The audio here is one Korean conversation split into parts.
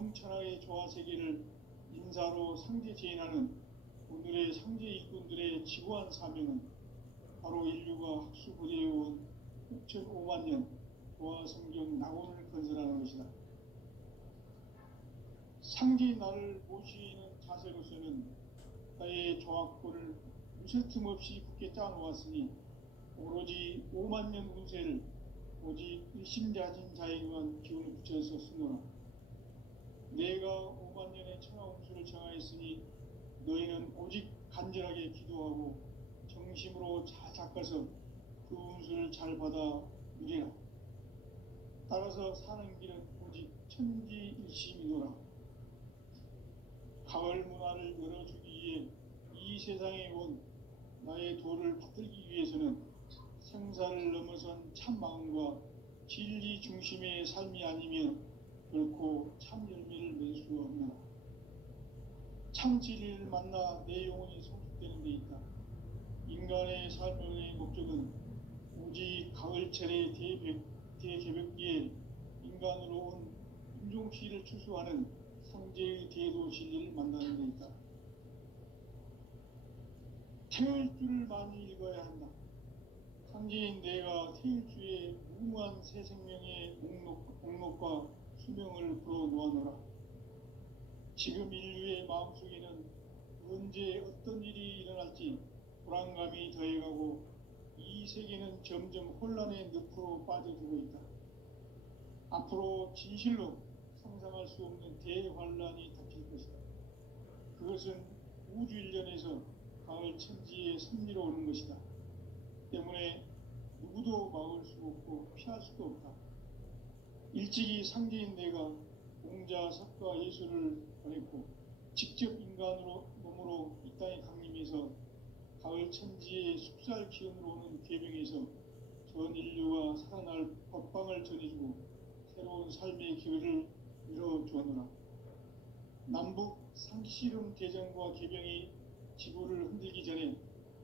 정천하의 조화세계를 인사로 상제 제인하는 오늘의 상제 일꾼들의 지구한 사명은 바로 인류가 학수고대해온 6,500만 년 조화성경 낙원을 건설하는 것이다. 상제의 나를 모시는 자세로서는 나의 조화권을 무쇠틈 없이 굳게 짜놓았으니 오로지 5만 년 운세를 오직 일심자진 자에게만 기운을 붙여서 쓰노라. 내가 5만 년의 천하 운수를 정하였으니 너희는 오직 간절하게 기도하고 정심으로 잘 닦아서 그 운수를 잘 받아 누리라. 따라서 사는 길은 오직 천지일심이노라. 가을 문화를 열어주기 위해 이 세상에 온 나의 도를 받들기 위해서는 생사를 넘어선 참마음과 진리 중심의 삶이 아니면 결코 참 열매를 낼 수가 없노라. 참 진리를 만나 내 영혼이 성숙되는 데 있다. 인간의 삶의 목적은 오직 가을철의 대개벽기에 인간으로 온 인종시를 추수하는 상제의 대도 진리를 만나는 데 있다. 태일주를 많이 읽어야 한다. 상제인 내가 태일주의 무궁한 새 생명의 목록과 수명을 풀어놓아노라. 지금 인류의 마음속에는 언제 어떤 일이 일어날지 불안감이 더해가고 이 세계는 점점 혼란의 늪으로 빠져들고 있다. 앞으로 진실로 상상할 수 없는 대환란이 닥칠 것이다. 그것은 우주 일련에서 가을 천지에 섭리로 오는 것이다. 때문에 누구도 막을 수 없고 피할 수도 없다. 일찍이 상제인 내가 공자, 석가, 예수를 보냈고 직접 인간으로 몸으로 이 땅에 강림해서 가을 천지의 숲살 기운으로 오는 계명에서 전 인류가 살아날 법방을 전해주고 새로운 삶의 기회를 열어주었노라. 남북 상씨름 대전과 개병이 지구를 흔들기 전에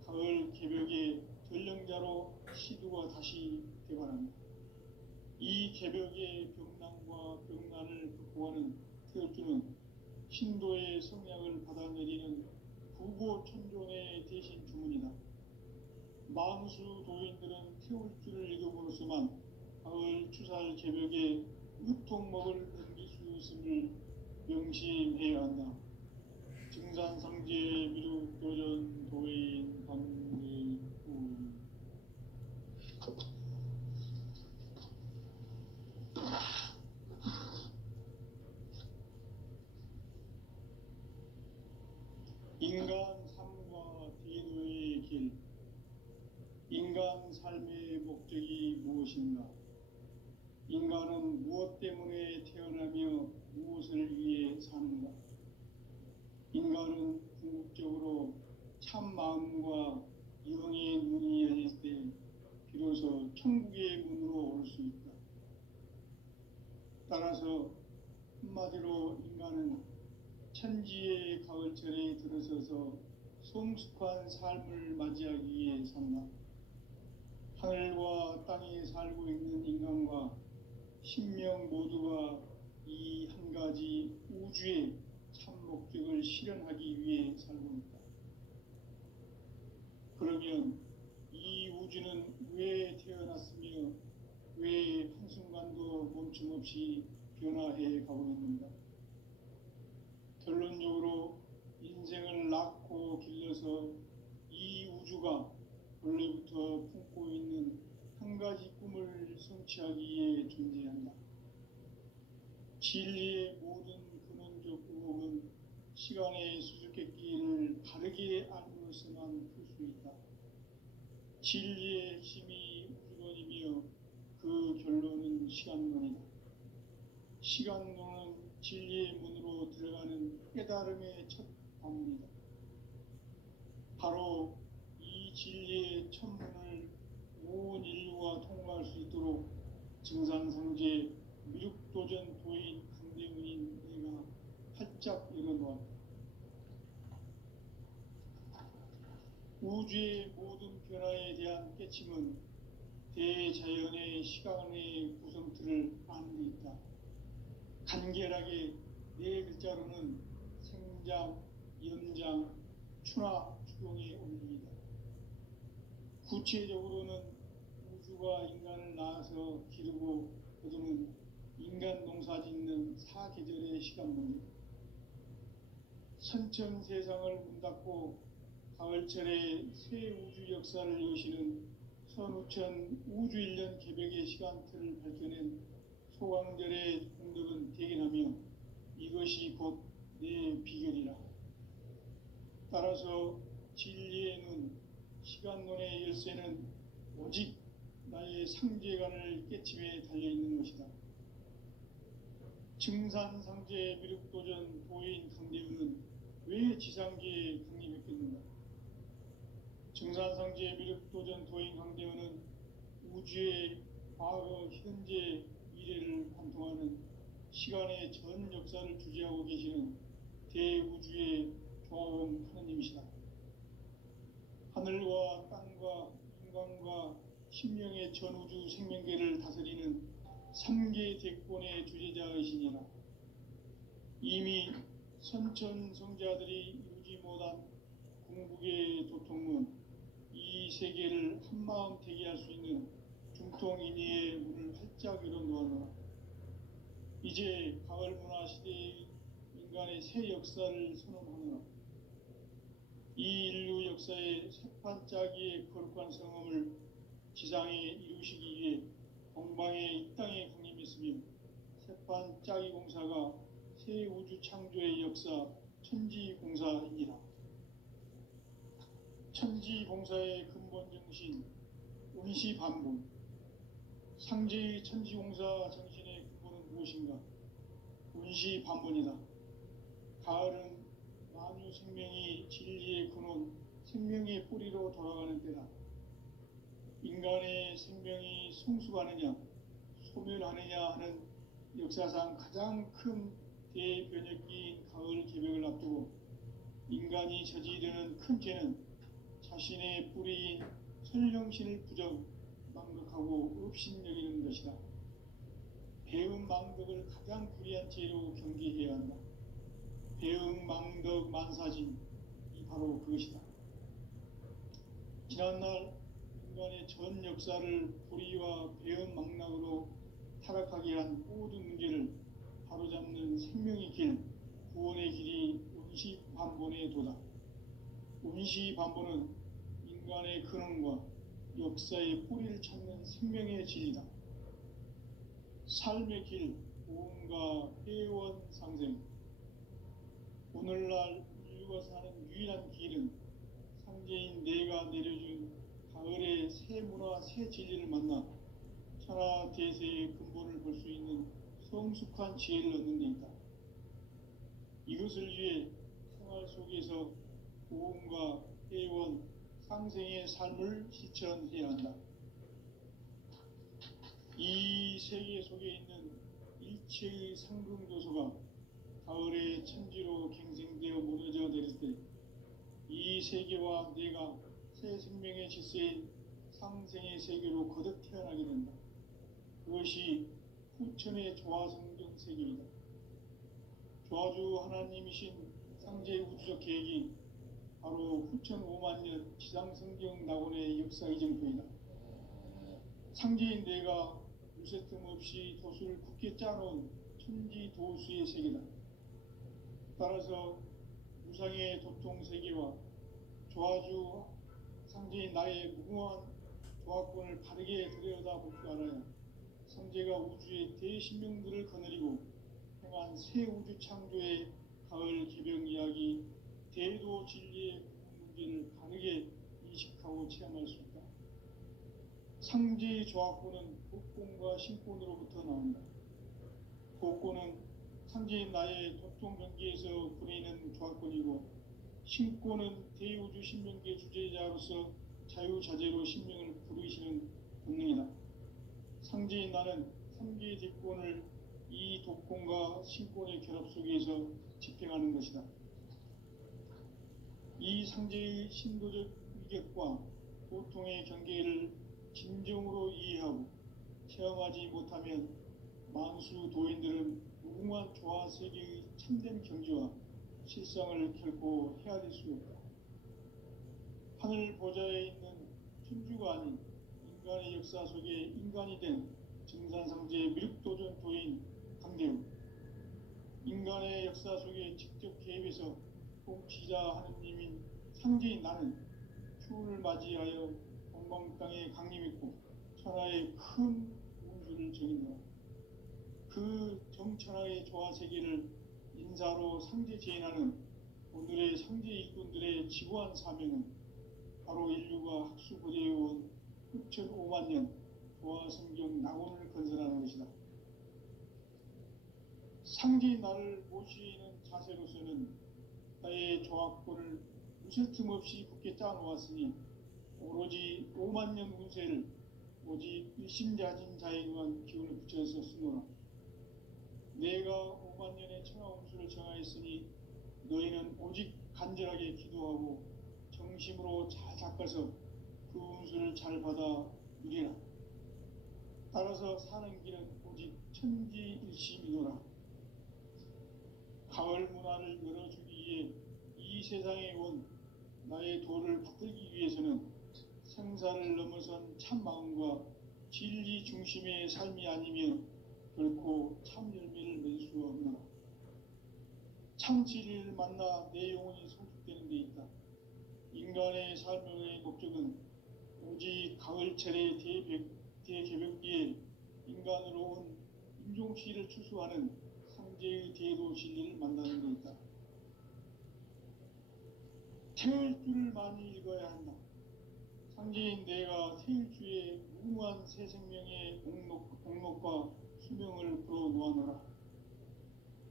가을 개벽의 전령자로 시두가 다시 되관합니다. 이 개벽의 병난과 병난을 극복하는 태울주는 신도의 성약을 받아내리는 부고천존의 대신 주문이다. 만수 도인들은 태울주를 읽음으로써만 가을 추살 개벽에 으통먹을 넘길 수 있음을 명심해야 한다. 증산상제 미륵도전 도인 관계우. 인간 삶과 대도의 길. 인간 삶의 목적이 무엇인가? 인간은 무엇 때문에 태어나며 무엇을 위해 사는가? 인간은 궁극적으로 참 마음과 영의 눈이 열릴 때 비로소 천국의 문으로 올 수 있다. 따라서 한마디로 인간은 천지의 가을철에 들어서서 성숙한 삶을 맞이하기 위해 산다. 하늘과 땅에 살고 있는 인간과 신명 모두가 이 한 가지 우주의 참 목적을 실현하기 위해 살고 있다. 그러면 이 우주는 왜 태어났으며 왜 한순간도 멈춤없이 변화해 가고 있는가? 결론적으로 인생을 낳고 길러서 이 우주가 원래부터 품고 있는 한 가지 꿈을 성취하기 위해 존재한다. 진리의 모든 근원적 의혹은 시간의 수수께끼를 바르게 알고서만 풀 수 있다. 진리의 핵심이 우주론이며 그 결론은 시간론이다. 시간론은 진리의 문으로 들어가는 깨달음의 첫 방문이다. 바로 이 진리의 첫 문을 온 인류가 통과할 수 있도록 증산상제 미륵도전 도인 강대문인 내가 활짝 열어놓았다. 우주의 모든 변화에 대한 깨침은 대자연의 시간의 구성틀을 아는 데 있다. 간결하게 네 글자로는 생장, 연장, 추나 추동에 올립니다. 구체적으로는 우주가 인간을 낳아서 기르고 거두는 인간 농사 짓는 사계절의 시간입니다. 선천 세상을 문 닫고 가을철에 새 우주 역사를 여시는 선우천 우주일년 개벽의 시간틀을 밝혀낸 소강절의 공덕은 대견하며 이것이 곧 내 비결이라. 따라서 진리의 눈, 시간론의 열쇠는 오직 나의 상제관을 깨침에 달려있는 것이다. 증산상제 미륵도전 도인 강대우는 왜 지상계에 강림했겠는가? 증산상제 미륵도전 도인 강대우는 우주의 과거, 현재, 미래를 관통하는 시간의 전 역사를 주재하고 계시는 대우주의 조화원 하느님이시다. 하늘과 땅과 인간과 신명의 전우주 생명계를 다스리는 3계 대권의 주재자이시니라. 이미 선천성자들이 이루지 못한 궁극의 도통은 이 세계를 한마음 되게 할 수 있는 중통인의의 문을 활짝 열어놓았노라. 이제 가을 문화 시대의 인간의 새 역사를 선언하노라. 이 인류 역사의 새판짜기의 거룩한 성험을 지상에 이루시기 위해 동방의 이 땅에 강림했으며 새판짜기 공사가 새 우주 창조의 역사 천지공사이니라. 천지공사의 근본 정신 운시반분. 상제의 천지공사 정신의 근본은 무엇인가? 운시반분이다. 가을은 만유 생명이 진리의 근원, 생명의 뿌리로 돌아가는 때다. 인간의 생명이 성숙하느냐, 소멸하느냐 하는 역사상 가장 큰 대변혁기인 가을 개벽을 앞두고 인간이 저지르는 큰 죄는 자신의 뿌리인 설령신을 부정, 망덕하고 업신여기는 것이다. 배음 망덕을 가장 불의한 죄로 경계해야 한다. 배음 망덕 만사진이 바로 그것이다. 지난날 인간의 전 역사를 불의와 배음 망락으로 타락하게 한 모든 문제를 바로잡는 생명의 길, 구원의 길이 운시반본의 도다. 운시반본은 인간의 근원과 역사의 뿌리를 찾는 생명의 진리다. 삶의 길, 보험과 회원 상생. 오늘날 인류가 사는 유일한 길은 상제인 내가 내려준 가을의 새 문화, 새 진리를 만나 천하 대세의 근본을 볼 수 있는 성숙한 지혜를 얻는 데 있다. 이것을 위해 생활 속에서 보험과 회원, 상생의 삶을 실천해야 한다. 이 세계 속에 있는 일체의 상승조소가 가을의 천지로 갱생되어 무너져 내릴 때 이 세계와 내가 새 생명의 질서인 상생의 세계로 거듭 태어나게 된다. 그것이 후천의 조화성경 세계이다. 조화주 하나님이신 상제의 우주적 계획이 바로 후천 5만년 지상성경 낙원의 역사 이정표이다. 상제인 내가 유세틈 없이 도수를 굳게 짜놓은 천지도수의 세계다. 따라서 무상의 도통세계와 조화주 상제인 나의 무궁한 조화권을 바르게 들여다볼 줄 알아야 상제가 우주의 대신명들을 거느리고 행한 새 우주 창조의 가을 개벽 이야기, 대도 진리의 문제를 바르게 인식하고 체험할 수 있다. 상제의 조화권은 복권과 신권으로부터 나온다. 복권은 상제인 나의 도통 경계에서 부리는 조화권이고, 신권은 대우주 신명계 주제자로서 자유자재로 신명을 부르시는 본능이다. 상제인 나는 3개의 대권을 이 독권과 신권의 결합 속에서 집행하는 것이다. 이 상제의 신도적 위격과 도통의 경계를 진정으로 이해하고 체험하지 못하면 만수 도인들은 무궁한 조화 세계의 참된 경지와 실상을 결코 헤아릴 수 없다. 하늘 보좌에 있는 천주가 아닌 인간의 역사 속에 인간이 된 증산상제의 미륵도전 도인 강대우, 인간의 역사 속에 직접 개입해서 통치자 하느님인 상제인 나는 추운을 맞이하여 동방 땅에 강림했고 천하의 큰 운수를 정인노라. 그 정천하의 조화 세계를 인사로 상제 제인하는 오늘의 상제 일꾼들의 지구한 사명은 바로 인류가 학수고대해온 흡천 5만 년 조화 성경 낙원을 건설하는 것이다. 상제인 나를 모시는 자세로서는 나의 조합권을 무쇠 틈 없이 굳게 짜놓았으니 오로지 5만 년 운세를 오직 일심자진 자에게만 기운을 붙여서 쓰노라. 내가 5만 년의 천하 운수를 정하였으니 너희는 오직 간절하게 기도하고 정심으로 잘 닦아서 그 운수를 잘 받아 누리라. 따라서 사는 길은 오직 천지일심이노라. 가을 문화를 열어주기 위해 이 세상에 온 나의 도를 받들기 위해서는 생사를 넘어선 참 마음과 진리 중심의 삶이 아니면 결코 참 열매를 맺을 수 없노라. 참 진리를 만나 내 영혼이 성숙되는 데 있다. 인간의 삶의 목적은 오직 가을철의 대개벽기에 인간으로 온 인종시를 추수하는 상제의 대도 진리를 만나는 데 있다. 태일 줄을 많이 읽어야 한다. 상제인 내가 태일주의 무궁한 새 생명의 공록과 수명을 불어놓아노라.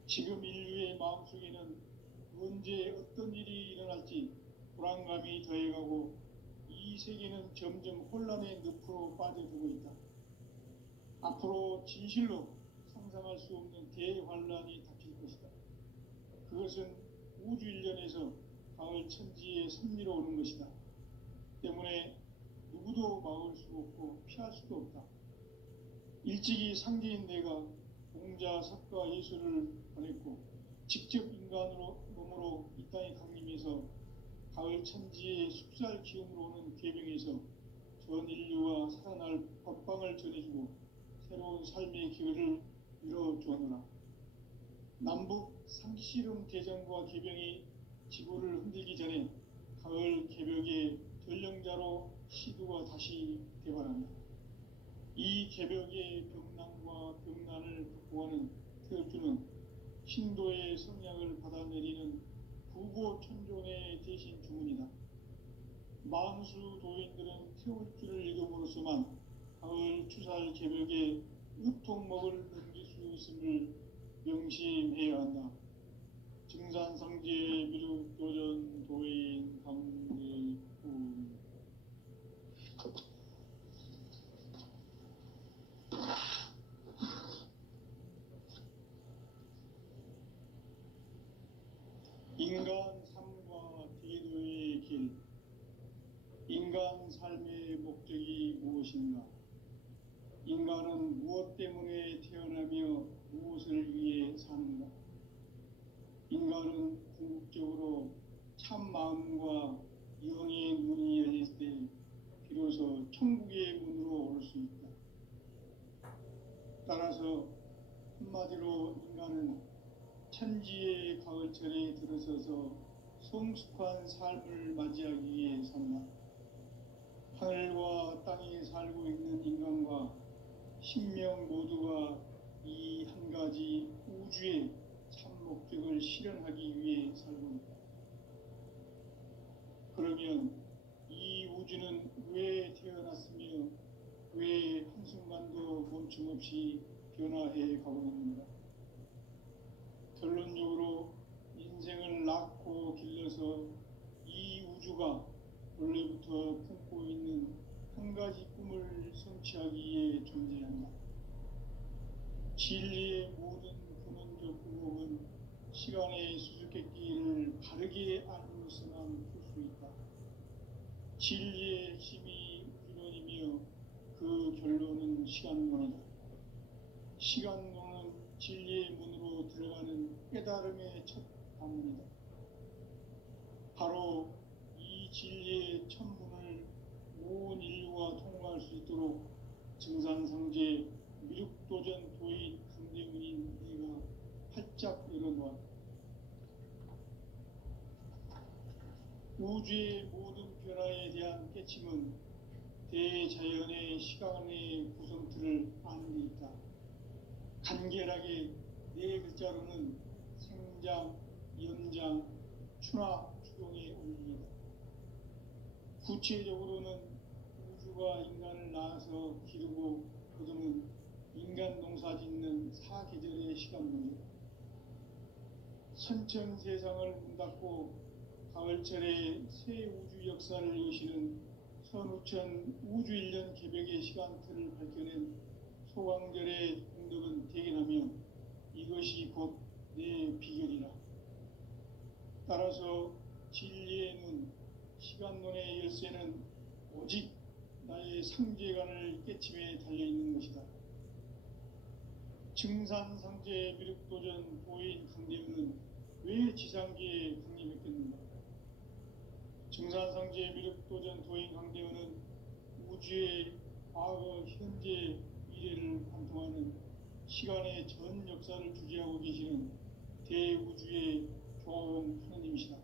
지금 인류의 마음속에는 언제 어떤 일이 일어날지 불안감이 더해가고 이 세계는 점점 혼란의 늪으로 빠져들고 있다. 앞으로 진실로 상상할 수 없는 대환란이 닥칠 것이다. 그것은 우주 일련에서 가을 천지의 섭리로 오는 것이다. 때문에 누구도 막을 수 없고 피할 수도 없다. 일찍이 상제인 내가 공자, 석가, 예수를 보냈고 직접 인간으로 몸으로 이 땅에 강림해서 가을 천지의 숙살 기운으로 오는 계명에서 전 인류와 살아날 법방을 전해주고 새로운 삶의 기회를 이뤄주었노라. 남북 상씨름 대전과 개병이 지구를 흔들기 전에 가을 개벽의 전령자로 시두가 다시 대발한다. 이 개벽의 병난과 병난을 극복하는 태엽주는 신도의 성량을 받아내리는 부고천존의 대신 주문이다. 만수 도인들은 태울주를 읽음으로써만 가을 추살 개벽에 으통먹을 넘길 수 있음을 명심해야 한다. 증산상제 미륵도전 도인 강대우. 인간 삶과 대도의 길. 인간 삶의 목적이 무엇인가? 인간은 무엇 때문에 태어나며 무엇을 위해 사는가? 인간은 궁극적으로 참 마음과 영의 문이 열릴 때 비로소 천국의 문으로 올 수 있다. 따라서 한마디로 인간은 천지의 가을철에 들어서서 성숙한 삶을 맞이하기 위해 산다. 하늘과 땅에 살고 있는 인간과 신명 모두가 이 한 가지 우주의 참 목적을 실현하기 위해 살고 있다. 그러면 이 우주는 왜 태어났으며 왜 한순간도 멈춤없이 변화해 가고 있는가? 결론적으로 인생을 낳고 길러서 이 우주가 원래부터 품고 있는 한 가지 꿈을 성취하기 위해 존재한다. 진리의 모든 근원적 궁극은 시간의 수수께끼를 바르게 알므로서만 풀 수 있다. 진리의 핵심이 우주론이며 그 결론은 시간론이다. 시간론은 진리의 문으로 들어가는 깨달음의 첫 방문이다. 바로 이 진리의 첫 문을 온 인류가 통과할 수 있도록 증산상제 미륵도전 도인 강대문인 네가 활짝 열어놓았다. 우주의 모든 변화에 대한 깨침은 대자연의 시간의 구성틀을 아는 데 있다. 간결하게 네 글자로는 생장, 연장, 추나 추동의 원리이다. 구체적으로는 우주가 인간을 낳아서 기르고 거두는 인간 농사 짓는 사계절의 시간 문제, 선천 세상을 문 닫고 가을철에 새 우주 역사를 여시는 선우천 우주 1년 개벽의 시간틀을 밝혀낸 소강절의 공덕은 대견하며 이것이 곧 내 비결이라. 따라서 진리의 눈, 시간론의 열쇠는 오직 나의 상제관을 깨침에 달려있는 것이다. 증산상제 미륵도전 도인 강대문은 왜 지상계에 강림했겠는가? 증산상제 미륵도전 도인 강대문은 우주의 과거, 현재, 미래를 관통하는 시간의 전 역사를 주재하고 계시는 대우주의 조화원 하느님이시다.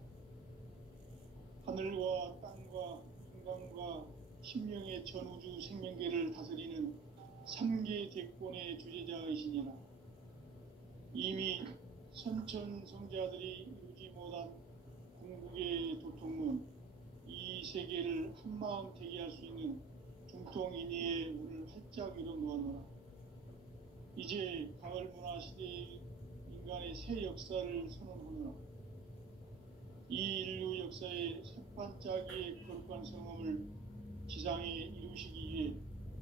하늘과 땅과 인간과 신명의 전우주 생명계를 다스리는 3계 대권의 주재자이시니라. 이미 선천성자들이 이루지 못한 궁극의 도통은 이 세계를 한마음 되게 할 수 있는 중통인의의 문을 활짝 열어놓았노라. 이제 가을 문화 시대의 인간의 새 역사를 선언하노라. 이 인류 역사의 새반짝이의 거룩한 성험을 지상에 이루시기 위해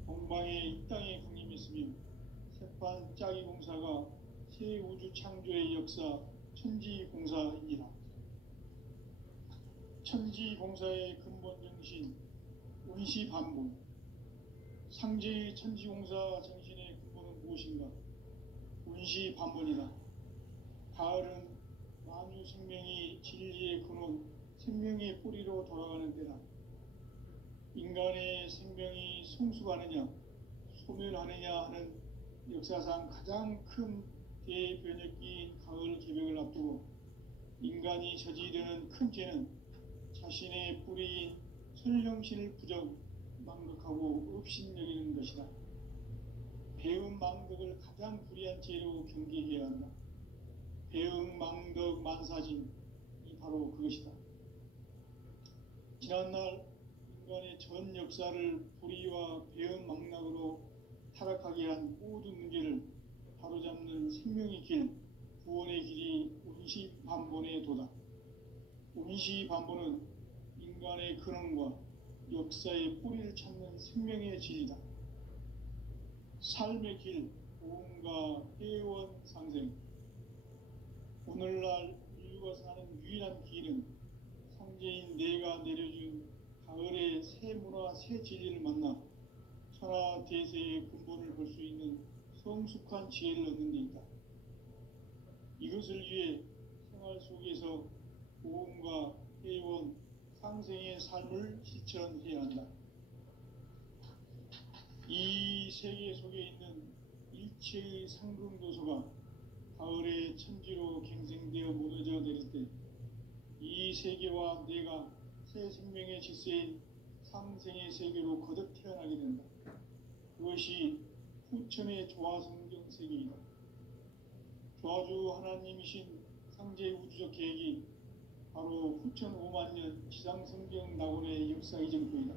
동방의 이 땅에 강림했으며 새반짝이 공사가 새 우주 창조의 역사 천지공사이니라. 천지공사의 근본 정신 운시반본, 상제의 천지공사 정신의 근본은 무엇인가? 운시반본이다. 가을은 만유 생명이 진리의 근원, 생명의 뿌리로 돌아가는 때다. 인간의 생명이 성숙하느냐, 소멸하느냐 하는 역사상 가장 큰 대변혁기인 가을 개벽을 앞두고 인간이 저지르는 큰 죄는 자신의 뿌리인 설령신을 부정, 망덕하고 업신여기는 것이다. 배음 망덕을 가장 불의한 죄로 경계해야 한다. 배음 망덕 만사진이 바로 그것이다. 지난날 인간의 전 역사를 불의와 배음 망락으로 타락하게 한 모든 문제를 바로잡는 생명의 길, 구원의 길이 운시반본의 도다. 운시반본은 인간의 근원과 역사의 뿌리를 찾는 생명의 질이다. 삶의 길, 보험과 회원 상생. 오늘날 인류가 사는 유일한 길은 상제인 내가 내려준 가을의 새 문화, 새 진리를 만나 천하 대세의 근본을 볼 수 있는 성숙한 지혜를 얻는 데 있다. 이것을 위해 생활 속에서 보험과 회원, 상생의 삶을 실천해야 한다. 이 세계 속에 있는 일체의 상금도소가 가을의 천지로 갱생되어 무너져 내릴 때 이 세계와 내가 새 생명의 질서인 상생의 세계로 거듭 태어나게 된다. 그것이 후천의 조화성경 세계이다. 조화주 하나님이신 상제 우주적 계획이 바로 후천 5만년 지상성경 낙원의 역사 이정표이다.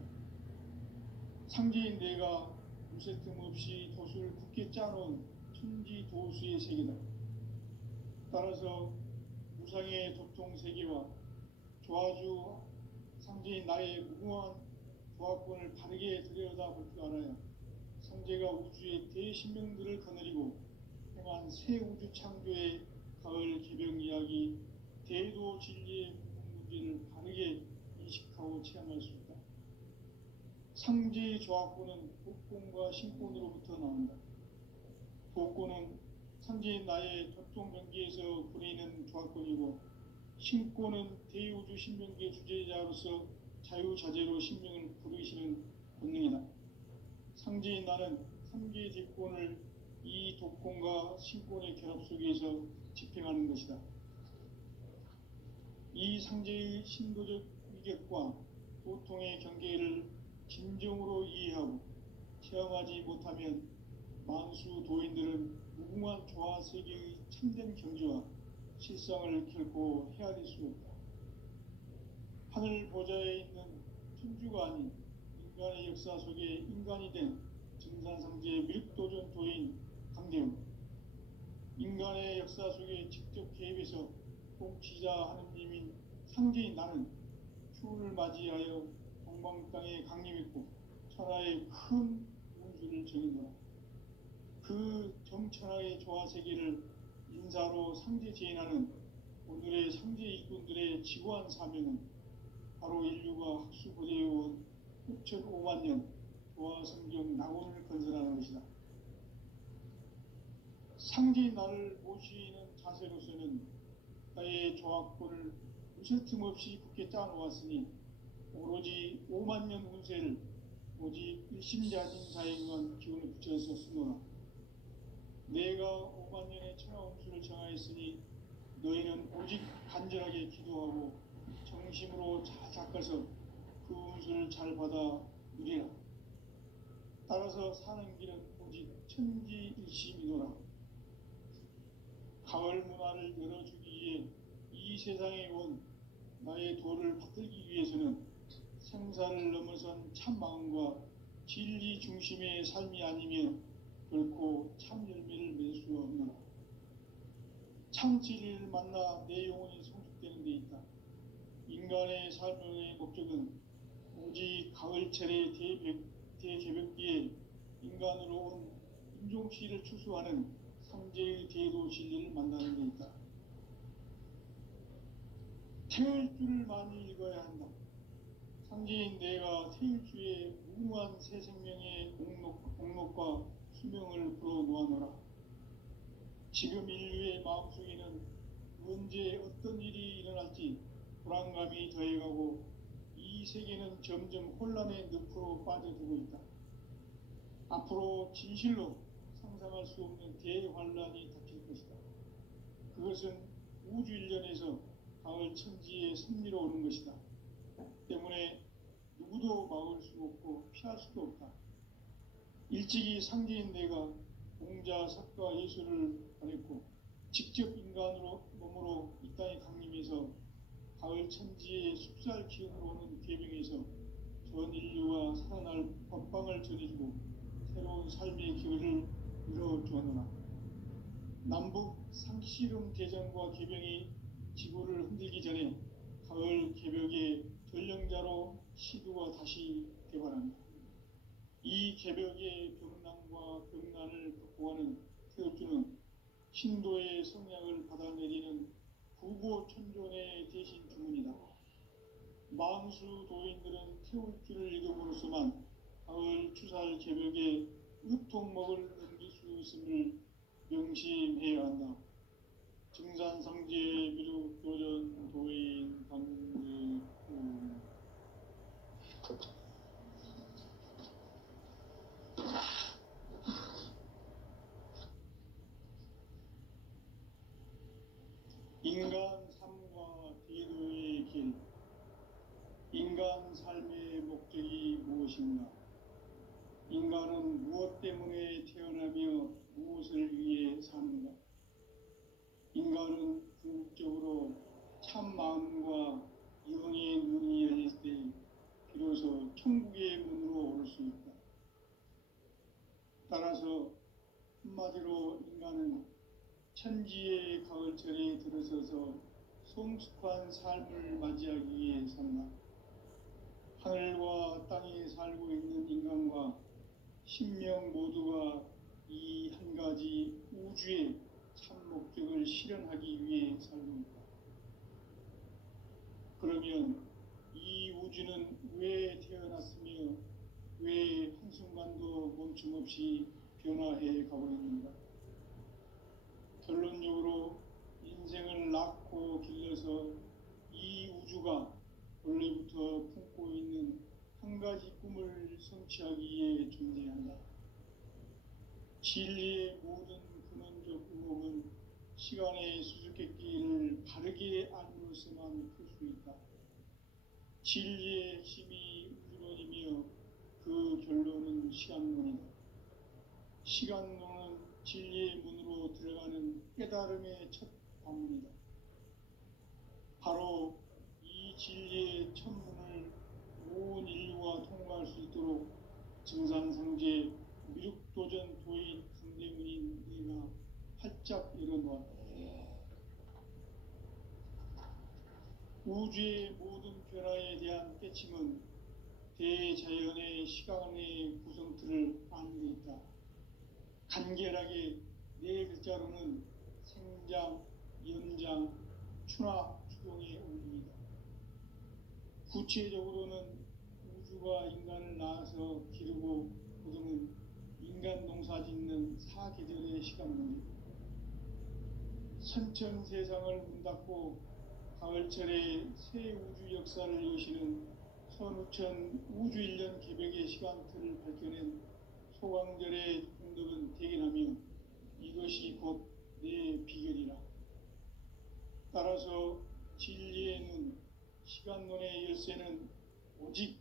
상제인 내가 무쇠틈 없이 도수를 굳게 짜놓은 천지 도수의 세계다. 따라서 무상의 도통 세계와 조화주 상제인 나의 무궁한 조화권을 바르게 들여다볼 줄 알아야 상제가 우주의 대신명들을 거느리고 행한 새 우주 창조의 가을 개벽 이야기, 대도 진리의 문제를 바르게 인식하고 체험할 수 있다. 상제의 조화권은 복권과 신권으로부터 나온다. 복권은 상제인 나의 도통 경기에서 부리는 조합권이고, 신권은 대우주 신명기의 주제자로서 자유자재로 신명을 부르시는 권능이다. 상제인 나는 3개의 대권을 이 도권과 신권의 결합 속에서 집행하는 것이다. 이 상제의 신도적 위격과 도통의 경계를 진정으로 이해하고 체험하지 못하면 만수 도인들은 무궁한 조화 세계의 참된 경지와 실상을 결코 헤아릴 수 없다. 하늘 보좌에 있는 천주가 아닌 인간의 역사 속에 인간이 된 증산상제의 밀도전 도인 강대웅, 인간의 역사 속에 직접 개입해서 통치자 하느님인 상제인 나는 추운을 맞이하여 동방 땅에 강림했고 천하의 큰 운수를 정인노라. 그 정천하의 조화 세계를 인사로 상제 제인하는 오늘의 상제 일꾼들의 지구한 사명은 바로 인류가 학수고대해온 6,500만 년 조화 성경 낙원을 건설하는 것이다. 상제인 나를 모시는 자세로서는 나의 조합권을 무슨 틈 없이 굳게 짜놓았으니 오로지 5만 년 운세를 오직 일심자진 자에게만 기운을 붙여서 쓰노라. 내가 5만 년의 천하 운수를 정하였으니 너희는 오직 간절하게 기도하고 정심으로 잘 닦아서 그 운수를 잘 받아 누리라. 따라서 사는 길은 오직 천지일심이노라. 가을 문화를 열어주기 위해 이 세상에 온 나의 도를 받들기 위해서는 생사를 넘어선 참 마음과 진리 중심의 삶이 아니면 결코 참 열매를 맺을 수 없노라. 참 진리를 만나 내 영혼이 성숙되는 데 있다. 인간의 삶의 목적은 오직 가을철의 대개벽기에 인간으로 온 인종씨를 추수하는 상제의 대도 진리를 만나는 데 있다. 태울 줄을 많이 읽어야 한다. 상제인 내가 태일주의 무궁한 새 생명의 공록과 수명을 불어놓아노라. 지금 인류의 마음속에는 언제 어떤 일이 일어날지 불안감이 더해가고 이 세계는 점점 혼란의 늪으로 빠져들고 있다. 앞으로 진실로 상상할 수 없는 대환란이 닥칠 것이다. 그것은 우주 일련에서 가을 천지의 섭리로 오는 것이다. 때문에 누구도 막을 수 없고 피할 수도 없다. 일찍이 상제인 내가 공자, 석가, 예수를 가렸고 직접 인간으로 몸으로 이 땅에 강림해서 가을 천지의 숲살 기운으로 오는 계명에서 전 인류가 살아날 법방을 전해주고 새로운 삶의 길을 열어주었노라. 남북 상씨름 대전과 개병이 지구를 흔들기 전에 가을 개벽의 전령자로 시두가 다시 개발한다. 이 개벽의 병난과 병난을 극복하는 태엽주는 신도의 성량을 받아내리는 부고천존의 대신 주문이다. 만수 도인들은 태울주를 읽음으로써만 가을 추살 개벽에 으통먹을 넘길 수 있음을 명심해야 한다. 증산상제 미륵 도전 도인 강대웅. 인간 삶과 대도의 길. 인간 삶의 목적이 무엇인가? 인간은 무엇 때문에 태어나며 무엇을 위해 사는가? 인간은 궁극적으로 참 마음과 영의 눈이 열릴 때 비로소 천국의 문으로 올 수 있다. 따라서 한마디로 인간은 천지의 가을철에 들어서서 성숙한 삶을 맞이하기 위해 산다. 하늘과 땅에 살고 있는 인간과 신명 모두가 이 한 가지 우주의 참 목적을 실현하기 위해 살고 있다. 그러면 이 우주는 왜 태어났으며 왜 한순간도 멈춤없이 변화해 가고 있는가? 결론적으로 인생을 낳고 길러서 이 우주가 원래부터 품고 있는 한 가지 꿈을 성취하기 위해 존재한다. 진리의 모든 근원적 의혹은 시간의 수수께끼를 바르게 알므로서만 풀 수 있다. 진리의 핵심이 우주론이며 그 결론은 시간론이다. 시간론은 진리의 문으로 들어가는 깨달음의 첫 관문이다. 바로 이 진리의 첫 문을 온 인류가 통과할 수 있도록 증산상제 미륵도전 도인 강대문인 내가 활짝 열어놓았다. 우주의 모든 변화에 대한 깨침은 대자연의 시간의 구성틀을 아는 데 있다. 간결하게 네 글자로는 생장, 연장, 추나 추동의 원리이다. 구체적으로는 우주가 인간을 낳아서 기르고 거두는 인간 농사 짓는 사계절의 시간론이다. 선천 세상을 문 닫고 가을철에 새 우주 역사를 여시는 선우천 우주 1년 개벽의 시간틀을 밝혀낸 소강절의 공덕은 대견하며 이것이 곧 내 비결이라. 따라서 진리의 눈, 시간론의 열쇠는 오직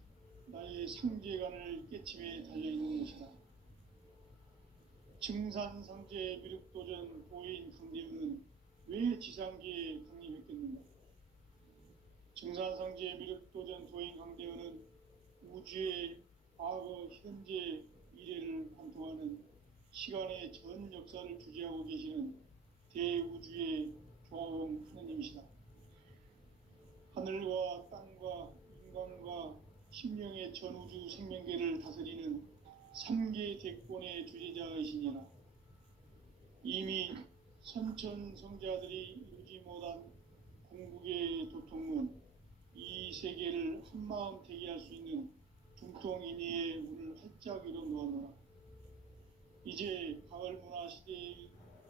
나의 상제관을 깨침에 달려있는 것이다. 증산상제 미륵도전 도인 강대문은 왜 지상계에 강림했겠는가? 증산상제 미륵도전 도인 강대문은 우주의 과거, 현재, 미래를 관통하는 시간의 전 역사를 주재하고 계시는 대우주의 조화봉 하느님이시다. 하늘과 땅과 인간과 심령의 전우주 생명계를 다스리는 3계 대권의 주재자이시니라. 이미 선천성자들이 이루지 못한 궁극의 도통은 이 세계를 한마음 되게 할 수 있는 중통인의의 문을 활짝 열어놓아노라. 이제 가을 문화 시대의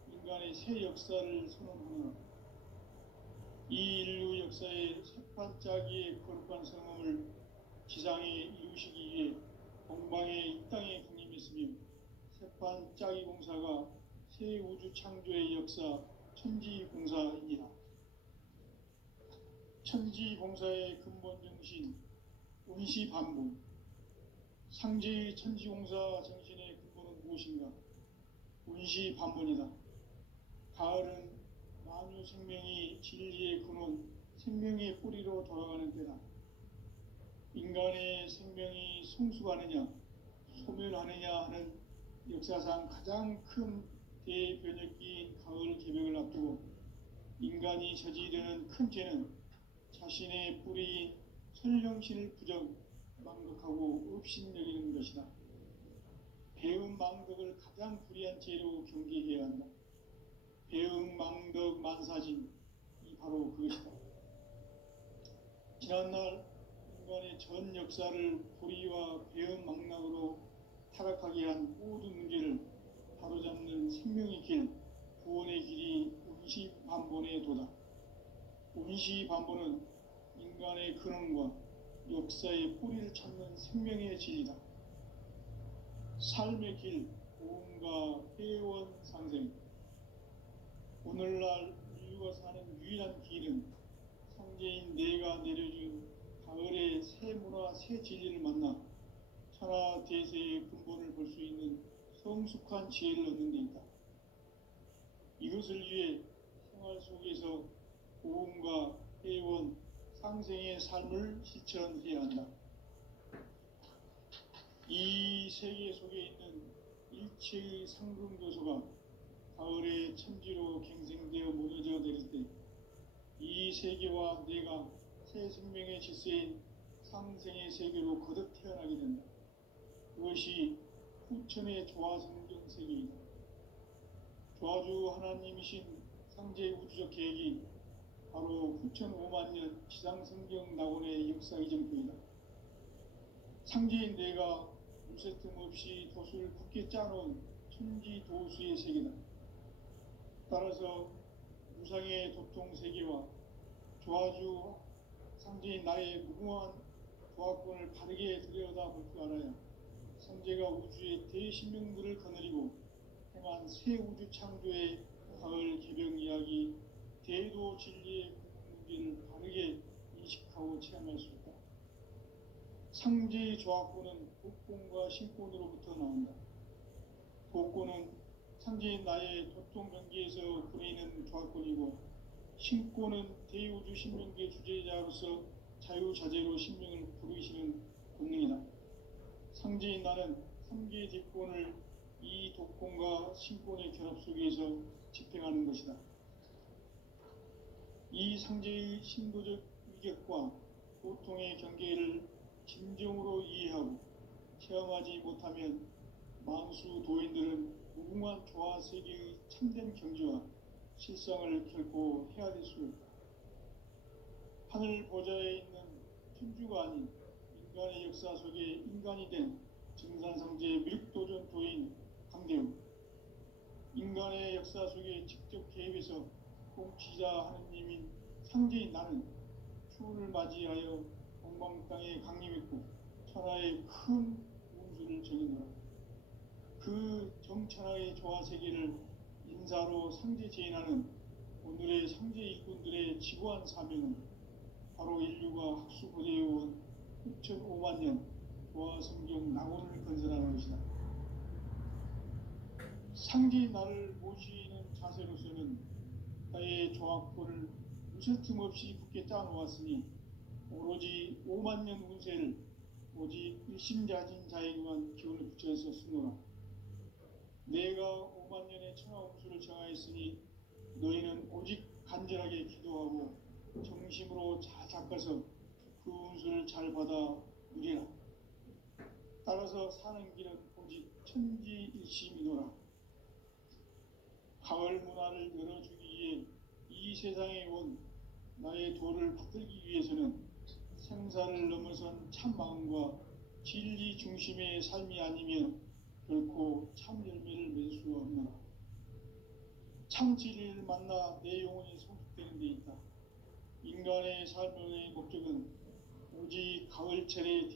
인간의 새 역사를 선언하노라. 이 인류 역사의 새판짜기의 거룩한 성험을 지상에 이루시기 위해 동방의 이 땅에 강림했으며 새판짜기 공사가 새 우주 창조의 역사 천지공사이니라. 천지공사의 근본 정신 운시반본. 상제의 천지공사 정신의 근본은 무엇인가? 운시반본이다. 가을은 만유 생명이 진리의 근원, 생명의 뿌리로 돌아가는 때다. 인간의 생명이 성숙하느냐, 소멸하느냐 하는 역사상 가장 큰 대변혁기인 가을 개벽을 앞두고 인간이 저지르는 큰 죄는 자신의 뿌리인 설령신을 부정, 망극하고 업신여기는 것이다. 배음 망덕을 가장 불의한 죄로 경계해야 한다. 배음 망덕 만사진이 바로 그것이다. 지난날 인간의 전 역사를 불의와 배음 망락으로 타락하게 한 모든 문제를 바로잡는 생명의 길, 구원의 길이 운시반본의 도다. 운시반본은 인간의 근원과 역사의 뿌리를 찾는 생명의 진리다. 삶의 길, 고음과 회원 상생. 오늘날 인류가 사는 유일한 길은 상제인 내가 내려준 가을의 새 문화, 새 진리를 만나 천하 대세의 근본을 볼 수 있는 성숙한 지혜를 얻는 데 있다. 이것을 위해 생활 속에서 고음과 회원, 상생의 삶을 실천해야 한다. 이 세계 속에 있는 일체의 상금도소가 가을의 천지로 갱생되어 무너져 내릴 때 이 세계와 내가 새 생명의 질서인 상생의 세계로 거듭 태어나게 된다. 그것이 후천의 조화성경 세계이다. 조화주 하나님이신 상제의 우주적 계획이 바로 후천 5만 년 지상성경 낙원의 역사 이정표이다. 상제인 내가 물새 틈 없이 돛을 굳게 짜놓은 천지도수의 세계다. 따라서 무상의 도통 세계와 조화주 상제인 나의 무궁한 조화권을 바르게 들여다볼 줄 알아야 성제가 우주의 대신명들을 거느리고 행한 새 우주 창조의 가을 개병 이야기 대도 진리의 궁극기를 바르게 인식하고 체험할 수 있다. 상제의 조화권은 복권과 신권으로부터 나온다. 복권은 상제인 나의 도통 경계에서 부리는 조화권이고, 신권은 대우주 신명계 주제자로서 자유자재로 신명을 부르시는 권능이다. 상제인 나는 3개의 뒷권을 이 독권과 신권의 결합 속에서 집행하는 것이다. 이 상제의 신도적 위격과 고통의 경계를 진정으로 이해하고 체험하지 못하면 만수 도인들은 무궁한 조화 세계의 참된 경지와 실상을 결코 헤아릴 수 없다. 하늘 보좌에 있는 천주가 아닌 인간의 역사 속에 인간이 된 증산상제 밀도전 도인 강대우, 인간의 역사 속에 직접 개입해서 통치자 하느님인 상제인 나는 추후를 맞이하여 동방 땅에 강림했고 천하의 큰 운수를 정해놓아 그 정천하의 조화 세계를 인사로 상제 제인하는 오늘의 상제 일꾼들의 지구한 사명은 바로 인류가 학수고대해온 6,500만 년 조화 성경 낙원을 건설하는 것이다. 상제인 나를 모시는 자세로서는 나의 조화권을 무쇠틈 없이 굳게 짜놓았으니 오로지 5만 년 운세를 오직 일심자진 자에게만 기운을 붙여서 쓰노라. 내가 5만 년의 천하운수를 정하였으니 너희는 오직 간절하게 기도하고 정심으로 잘 닦아서 그 운수를 잘 받아 누리라. 따라서 사는 길은 오직 천지일심이노라. 가을 문화를 열어주기 위해 이 세상에 온 나의 도를 받들기 위해서는 생사를 넘어선 참 마음과 진리 중심의 삶이 아니면 결코 참 열매를 맺을 수 없노라. 참 진리를 만나 내 영혼이 성숙되는 데 있다. 인간의 삶의 목적은 오직 가을철의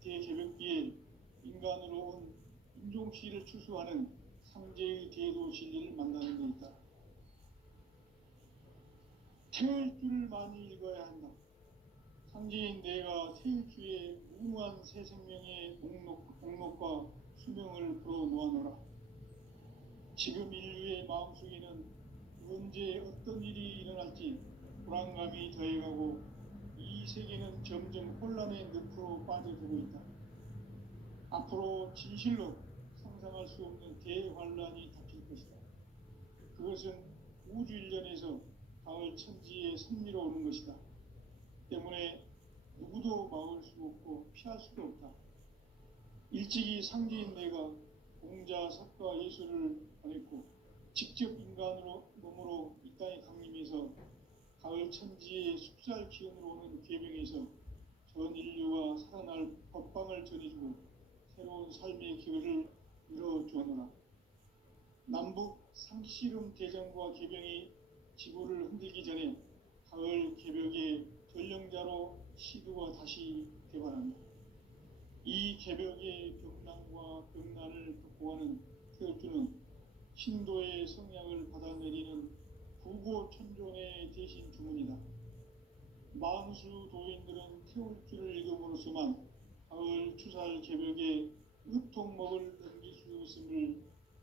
대개벽기에 인간으로 온 인종시를 추수하는 상제의 대도 진리를 만나는 데 있다. 태일 줄을 많이 읽어야 한다. 상제인 내가 태일주의 무궁한 새 생명의 목록과 수명을 풀어 놓아놓으라. 지금 인류의 마음속에는 언제 어떤 일이 일어날지 불안감이 더해가고 이 세계는 점점 혼란의 늪으로 빠져들고 있다. 앞으로 진실로 상상할 수 없는 대환란이 닥칠 것이다. 그것은 우주 일련에서 가을 천지의 섭리로 오는 것이다. 때문에 누구도 막을 수 없고 피할 수도 없다. 일찍이 상제인 내가 공자, 석가, 예수를 보냈고 직접 인간으로 몸으로 이 땅에 강림해서 가을 천지의 숙살 기운으로 오는 괴병에서 전 인류가 살아날 법방을 전해주고 새로운 삶의 기회를 열어주었노라. 남북 상씨름 대전과 개병이 지구를 흔들기 전에 가을 개벽의 전령자로 시두가 다시 대발한다. 이 개벽의 벽난과 벽난을 극복하는 태울주는 신도의 성향을 받아내리는 부고천존의 대신 주문이다. 만수 도인들은 태울주를 읽음으로써만 가을 추살 개벽의 으통목을 넘길 수 있음을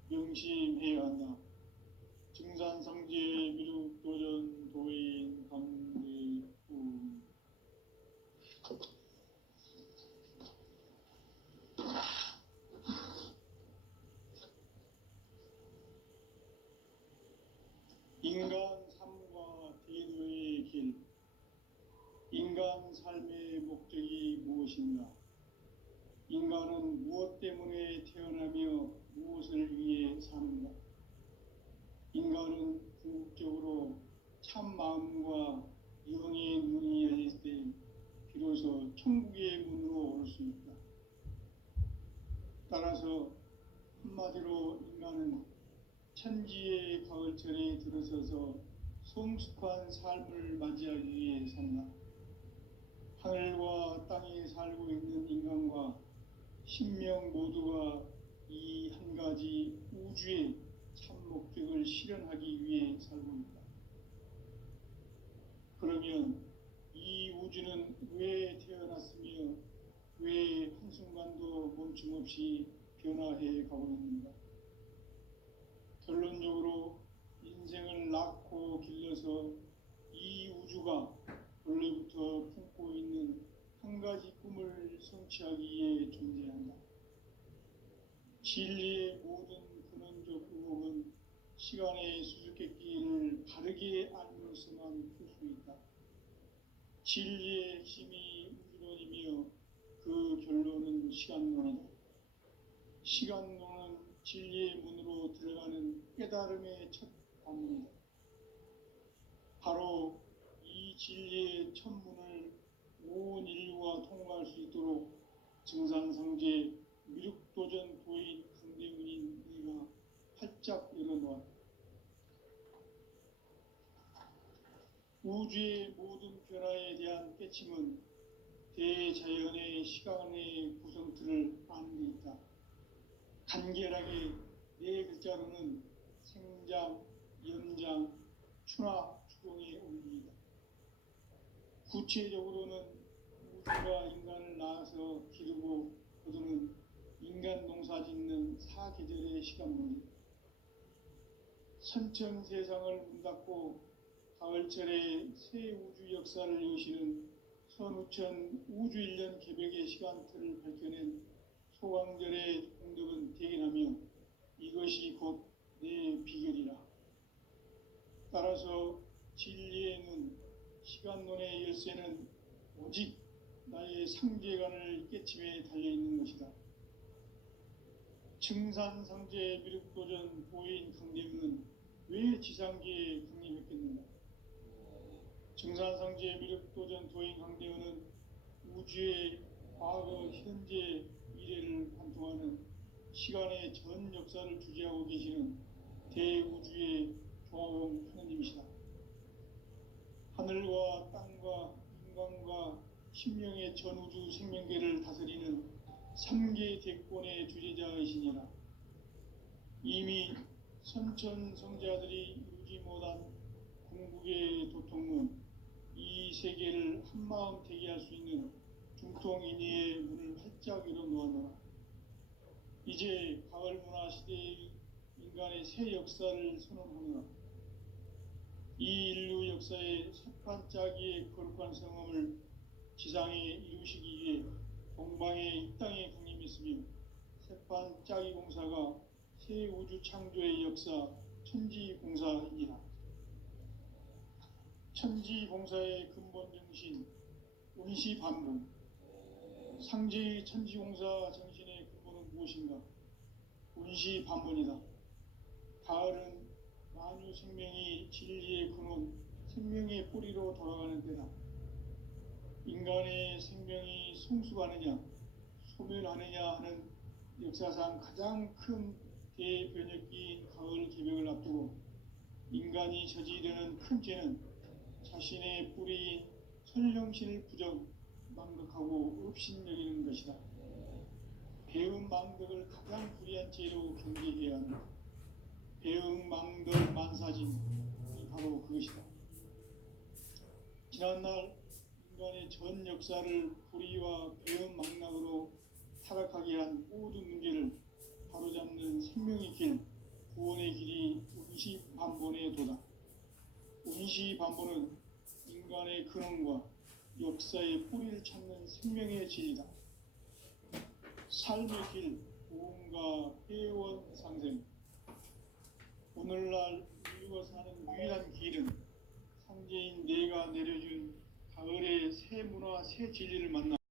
명심해야 한다. 증산상제 미륵도전 도인 강대우. 인간 삶과 대도의 길. 인간 삶의 목적이 무엇인가? 인간은 무엇 때문에 태어나며 무엇을 위해 사는가? 인간은 궁극적으로 참 마음과 영의 눈이 열릴 때 비로소 천국의 문으로 올 수 있다. 따라서 한마디로 인간은 천지의 가을 가을철에 들어서서 성숙한 삶을 맞이하기 위해 산다. 하늘과 땅에 살고 있는 인간과 신명 모두가 이 한 가지 우주의 참 목적을 실현하기 위해 살고 있다. 그러면 이 우주는 왜 태어났으며 왜 한순간도 멈춤없이 변화해 가고 있는가? 결론적으로 인생을 낳고 길러서 이 우주가 원래부터 품고 있는 한 가지 꿈을 성취하기 위해 존재한다. 진리의 모든 근원적 의혹은 시간의 수수께끼를 바르게 알면서만 풀 수 있다. 진리의 핵심이 우주론이며 그 결론은 시간론이다. 시간론은 진리의 문으로 들어가는 깨달음의 첫 관문이다. 바로 이 진리의 첫 문을 온 인류가 통과할 수 있도록 증산성제 미륵도전 도인 강대훈인 내가 활짝 열어놓았다. 우주의 모든 변화에 대한 깨침은 대자연의 시간의 구성틀을 아는 데 있다. 간결하게 네 글자로는 생장, 연장, 추나 추동의 원리이다. 구체적으로는 우주가 인간을 낳아서 기르고 거두는 인간 농사 짓는 사계절의 시간론이 선천 세상을 문 닫고 가을철에 새 우주 역사를 여시는 선우천 우주 1년 개벽의 시간틀을 밝혀낸 소강절의 공덕은 대견하며 이것이 곧 내 비결이라. 따라서 진리의 눈, 시간론의 열쇠는 오직 나의 상제관을 깨침에 달려있는 것이다. 증산상제 미륵도전 보인 강대훈은 왜 지상계에 강림했겠는가? 증산상제 미륵도전 도인 강대훈은 우주의 과거, 현재, 미래를 관통하는 시간의 전 역사를 주재하고 계시는 대우주의 조화공 하느님이시다. 하늘과 땅과 인간과 신명의 전우주 생명계를 다스리는 3계 대권의 주재자이시니라. 이미 선천성자들이 이루지 못한 궁극의 도통문, 이 세계를 한마음 되게 할 수 있는 중통인의의 문을 활짝 열어놓아노라. 이제 가을 문화 시대의 인간의 새 역사를 선언하노라. 이 인류 역사의 새반짝이의 거룩한 성함을 지상에 이루시기 위해 동방의 이 땅에 강림했으며 새반짝이 공사가 새 우주 창조의 역사 천지공사이니라. 천지공사의 근본 정신 운시반분, 상제의 천지공사 정신의 근본은 무엇인가? 운시반분이다. 가을은 만유 생명이 진리의 근원, 생명의 뿌리로 돌아가는 때다. 인간의 생명이 성숙하느냐, 소멸하느냐 하는 역사상 가장 큰 대변혁기인 가을 개벽을 앞두고 인간이 저지르는 큰 죄는 자신의 뿌리인 설령신을 부정, 망각하고 업신여기는 것이다. 배움 망덕을 가장 불의한 죄로 경계해야 한다. 배움 망덕 만사진이 바로 그것이다. 지난날 인간의 전 역사를 불의와 배움 망락으로 타락하게 한 모든 문제를 바로잡는 생명의 길, 구원의 길이 운시반본의 도다. 운시반본은 인간의 근원과 역사의 뿌리를 찾는 생명의 진리다. 삶의 길, 고음과 회원 상생. 오늘날 인류가 사는 유일한 길은 상제인 내가 내려준 가을의 새 문화, 새 진리를 만나